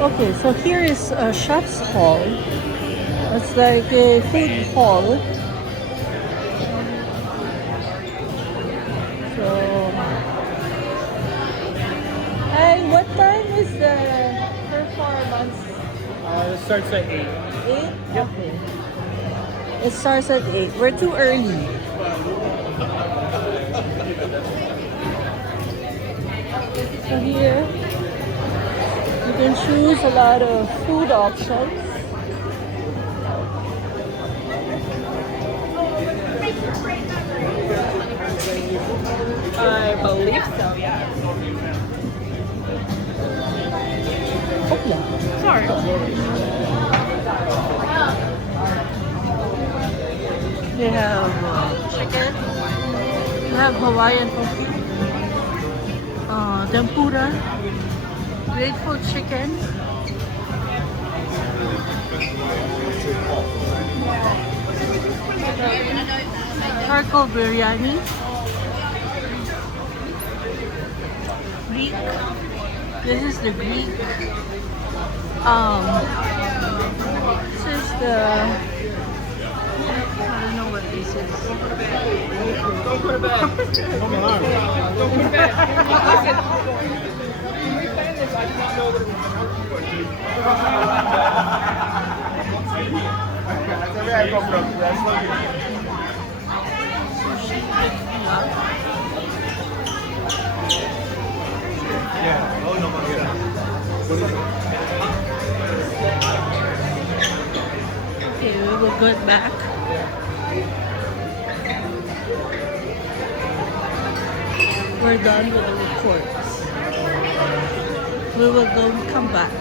Okay, so here is a chef's hall. It's like a food hall. So, and what time is the performance? It starts at 8. 8? Yep. Okay. It starts at 8. We're too early. So here, you can choose a lot of food options. I believe so, yeah. Okay. Sorry. They have chicken. They have Hawaiian tofu, tempura, grateful chicken, charcoal biryani, Greek. This is the Greek. This is the. I don't know what this is. Don't put it back. Come on. Don't put it back. Listen. When we planned this, I did not know that it Okay, we will go back. We're done with the reports. We will come back.